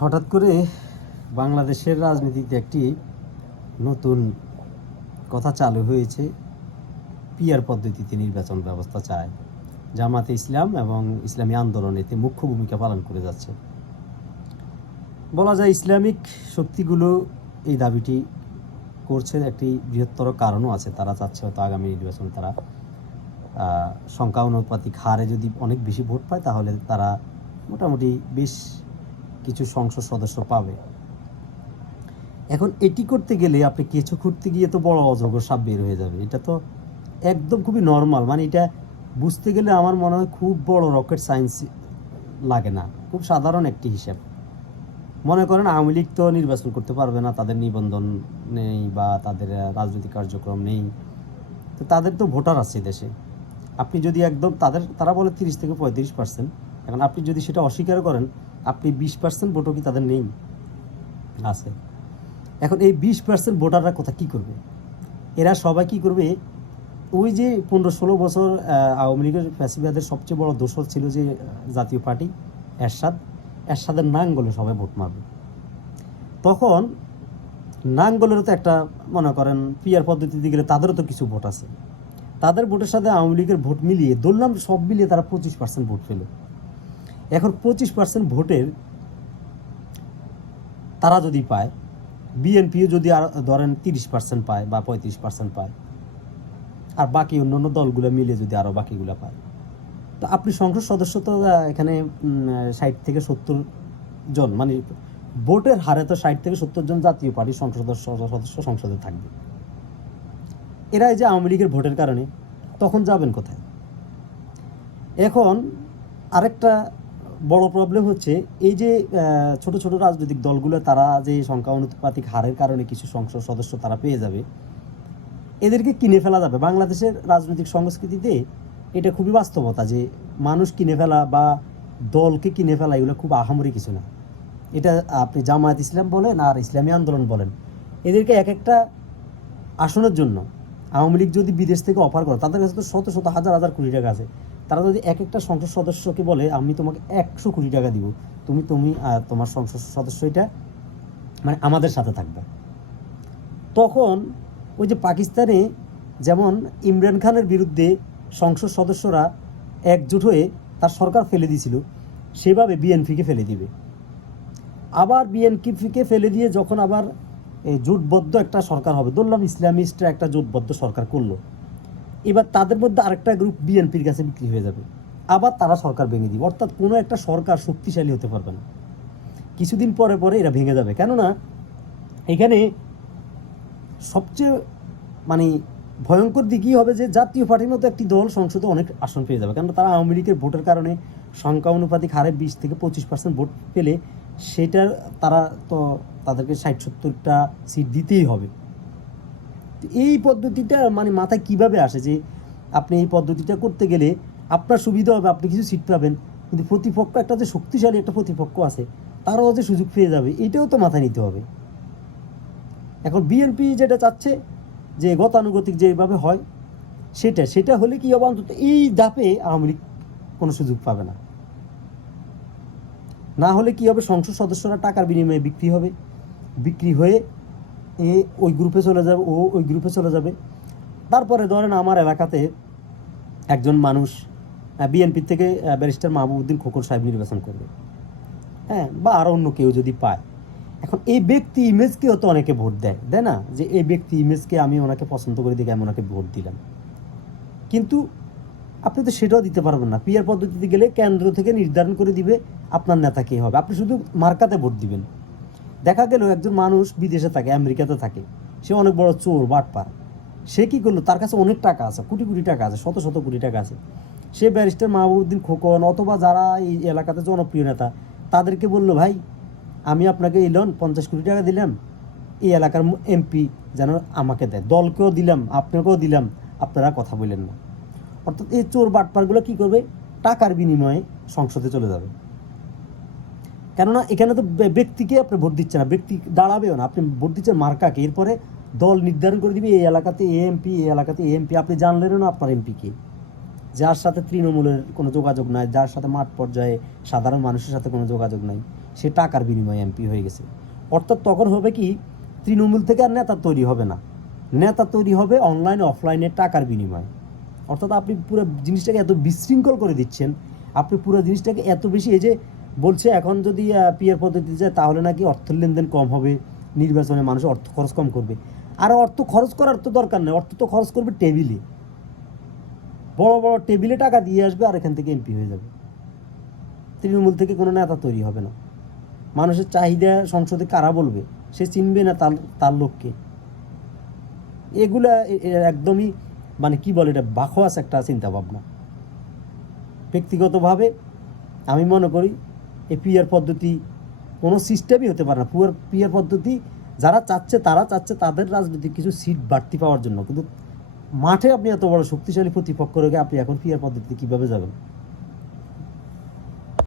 হঠাৎ করে বাংলাদেশের রাজনীতিতে একটি নতুন কথা চালু হয়েছে। পিআর পদ্ধতিতে নির্বাচন ব্যবস্থা চায়। জামাতে ইসলাম এবং ইসলামী আন্দোলন এতে মুখ্য ভূমিকা পালন করে যাচ্ছে। বলা যায় ইসলামিক শক্তিগুলো এই দাবিটি করছে। একটি বৃহত্তর কারণও আছে, তারা চাচ্ছে হয়তো আগামী নির্বাচনে তারা সংখ্যা অনুপাতিক হারে যদি অনেক বেশি ভোট পায় তাহলে তারা মোটামুটি বেশ কিছু সংসদ সদস্য পাবে। এখন এটি করতে গেলে আপনি কিছু করতে গিয়ে তো বড় অজগর সাপ বের হয়ে যাবে। এটা তো একদম খুবই নর্মাল, মানে এটা বুঝতে গেলে আমার মনে হয় খুব বড় রকেট সায়েন্স লাগে না, খুব সাধারণ একটি হিসাব। মনে করেন আওয়ামী লীগ তো নির্বাচন করতে পারবে না, তাদের নিবন্ধন নেই বা তাদের রাজনৈতিক কার্যক্রম নেই, তো তাদের তো ভোটার আছে দেশে। আপনি যদি একদম তারা বলে 30 থেকে 35%, এখন আপনি যদি সেটা অস্বীকার করেন, আপনি 20% ভোটও কি তাদের নেই? আছে। এখন এই 20% ভোটাররা কোথা কী করবে? এরা সবাই কী করবে? ওই যে 15-16 বছর আওয়ামী লীগের ফ্যাসিবাদের সবচেয়ে বড় দোষর ছিল যে জাতীয় পার্টি এরশাদের নাঙ্গলে সবাই ভোট মারবে। তখন নাঙ্গলেরও তো একটা, মনে করেন পিআর পদ্ধতিতে গেলে তাদেরও তো কিছু ভোট আছে, তাদের ভোটের সাথে আওয়ামী লীগের ভোট মিলিয়ে ধরলাম সব মিলিয়ে তারা 25% ভোট পেল। এখন 25% ভোটের তারা যদি পায়, বিএনপিও যদি আর ধরেন 30% পায় বা 35% পায়, আর বাকি অন্যান্য দলগুলো মিলে যদি আরও বাকিগুলো পায়, তো আপনি সংসদ সদস্য তো এখানে 60 থেকে 70 জন, মানে ভোটের হারে তো 60 থেকে 70 জন জাতীয় পার্টির সংসদ সদস্য সংসদে থাকবে। এরা এই যে আওয়ামী লীগের ভোটের কারণে তখন যাবেন কোথায়? এখন আরেকটা বড় প্রবলেম হচ্ছে এই যে ছোট ছোট রাজনৈতিক দলগুলো তারা যে সংখ্যা অনুপাতিক হারের কারণে কিছু সংসদ সদস্য তারা পেয়ে যাবে, এদেরকে কিনে ফেলা যাবে। বাংলাদেশের রাজনৈতিক সংস্কৃতিতে এটা খুবই বাস্তবতা যে মানুষ কিনে ফেলা বা দলকে কিনে ফেলা এগুলো খুব আহামরি কিছু না। এটা আপনি জামায়াত ইসলাম বলেন আর ইসলামী আন্দোলন বলেন, এদেরকে এক একটা আসনের জন্য আওয়ামী লীগ যদি বিদেশ থেকে অফার করে, তাদের কাছে তো শত শত হাজার হাজার কোটি টাকা আছে, তারা যদি এক একটা সংসদ সদস্যকে বলে আমি তোমাকে 100 কোটি টাকা দিব, তুমি তোমার সংসদ সদস্য এটা মানে আমাদের সাথে থাকবে, তখন ওই যে পাকিস্তানে যেমন ইমরান খানের বিরুদ্ধে সংসদ সদস্যরা একজোট হয়ে তার সরকার ফেলে দিয়েছিল, সেভাবে বিএনপিকে ফেলে দিবে। আবার বিএনপিকে ফেলে দিয়ে যখন আবার জোটবদ্ধ একটা সরকার হবে, ধরলাম ইসলামিস্টরা একটা জোটবদ্ধ সরকার করলো, এবার তাদের মধ্যে আরেকটা গ্রুপ বিএনপির কাছে বিক্রি হয়ে যাবে, আবার তারা সরকার ভেঙে দিবে। অর্থাৎ কোনো একটা সরকার শক্তিশালী হতে পারবে না, কিছুদিন পরে পরে এরা ভেঙে যাবে। কেননা এখানে সবচেয়ে মানে ভয়ঙ্কর দিকই হবে যে জাতীয় পার্টির মতো একটি দল সংসদে অনেক আসন পেয়ে যাবে, কারণ তারা আওয়ামী লীগের ভোটের কারণে সংখ্যা অনুপাতিক হারে 20 থেকে 25% ভোট পেলে সেটার তারা তো তাদেরকে 60-70টা সিট দিতেই হবে। এই পদ্ধতিটা মানে মাথায় কিভাবে আসে যে আপনি এই পদ্ধতিটা করতে গেলে আপনার সুবিধা হবে, আপনি কিছু সিট পাবেন, কিন্তু প্রতিপক্ষ একটা যে শক্তিশালী একটা প্রতিপক্ষ আছে তারাও যে সুযোগ পেয়ে যাবে, এটাও তো মাথায় নিতে হবে। এখন বিএনপি যেটা চাচ্ছে যে গতানুগতিক যেভাবে হয় সেটা হলে কি হবে, অন্তত এই ধাপে আওয়ামী লীগ কোনো সুযোগ পাবে না। না হলে কি হবে, সংসদ সদস্যরা টাকার বিনিময়ে বিক্রি হয়ে ওই গ্রুপে চলে যাবে, ওই গ্রুপে চলে যাবে। তারপরে ধরেন আমার এলাকাতে একজন মানুষ বিএনপি থেকে ব্যারিস্টার মাহবুবউদ্দিন খোকন সাহেব নির্বাচন করবে, হ্যাঁ, বা আরও অন্য কেউ যদি পায়। এখন এই ব্যক্তি ইমেজকেও তো অনেকে ভোট দেয় না, যে এই ব্যক্তি ইমেজকে আমি ওনাকে পছন্দ করে দেখে আমি ওনাকে ভোট দিলাম, কিন্তু আপনি তো সেটাও দিতে পারবেন না। পিআর পদ্ধতিতে গেলে কেন্দ্র থেকে নির্ধারণ করে দিবে আপনার নেতা কে হবে, আপনি শুধু মার্কাতে ভোট দিবেন। দেখা গেল একজন মানুষ বিদেশে থাকে, আমেরিকাতে থাকে, সে অনেক বড় চোর বাটপার, সে কী করলো, তার কাছে অনেক টাকা আছে, কোটি কোটি টাকা আছে, শত শত কোটি টাকা আছে, সে ব্যারিস্টার মাহবুবউদ্দিন খোকন অথবা যারা এই এলাকাতে জনপ্রিয় নেতা তাদেরকে বললো, ভাই আমি আপনাকে এই লোন 50 কোটি টাকা দিলাম, এই এলাকার এমপি যেন আমাকে দেয়, দলকেও দিলাম আপনাকেও দিলাম, আপনারা কথা বললেন না। অর্থাৎ এই চোর বাটপারগুলো কী করবে, টাকার বিনিময়ে সংসদে চলে যাবে। কেননা এখানে তো ব্যক্তিকে আপনি ভোট দিচ্ছেন না, ব্যক্তি দাঁড়াবেও না, আপনি ভোট দিচ্ছেন মার্কাকে। এরপরে দল নির্ধারণ করে দিবে এই এলাকাতে এএমপি, এই এলাকাতে এএমপি, আপনি জানলেনও না আপনার এমপিকে, যার সাথে তৃণমূলের কোনো যোগাযোগ নাই, যার সাথে মাঠ পর্যায়ে সাধারণ মানুষের সাথে কোনো যোগাযোগ নাই, সে টাকার বিনিময়ে এমপি হয়ে গেছে। অর্থাৎ তখন হবে কি, তৃণমূল থেকে আর নেতা তৈরি হবে না, নেতা তৈরি হবে অনলাইন অফলাইনে টাকার বিনিময়ে। অর্থাৎ আপনি পুরো জিনিসটাকে এত বিশৃঙ্খল করে দিচ্ছেন, আপনি পুরো জিনিসটাকে এত বেশি, এই যে বলছে এখন যদি পিআর পদ্ধতিতে যায় তাহলে নাকি অর্থের লেনদেন কম হবে, নির্বাচনে মানুষ অর্থ খরচ কম করবে। আর অর্থ খরচ করার তো দরকার নেই, অর্থ তো খরচ করবে টেবিলে, বড় বড় টেবিলে টাকা দিয়ে আসবে আর এখান থেকে এমপি হয়ে যাবে। তৃণমূল থেকে কোনো নেতা তৈরি হবে না। মানুষের চাহিদা সংসদে কারা বলবে, সে চিনবে না তার লোককে। এগুলা একদমই মানে কি বলে, এটা বাখোয়াস একটা চিন্তা ভাবনা। ব্যক্তিগতভাবে আমি মনে করি এই পিআর পদ্ধতি কোনো সিস্টেমই হতে পারে না। পিআর পদ্ধতি যারা চাচ্ছে তারা চাচ্ছে তাদের রাজনৈতিক কিছু সিট বাড়তি পাওয়ার জন্য, কিন্তু মাঠে আপনি এত বড় শক্তিশালী প্রতিপক্ষ রেখে আপনি এখন পিআর পদ্ধতিতে কীভাবে যাবেন?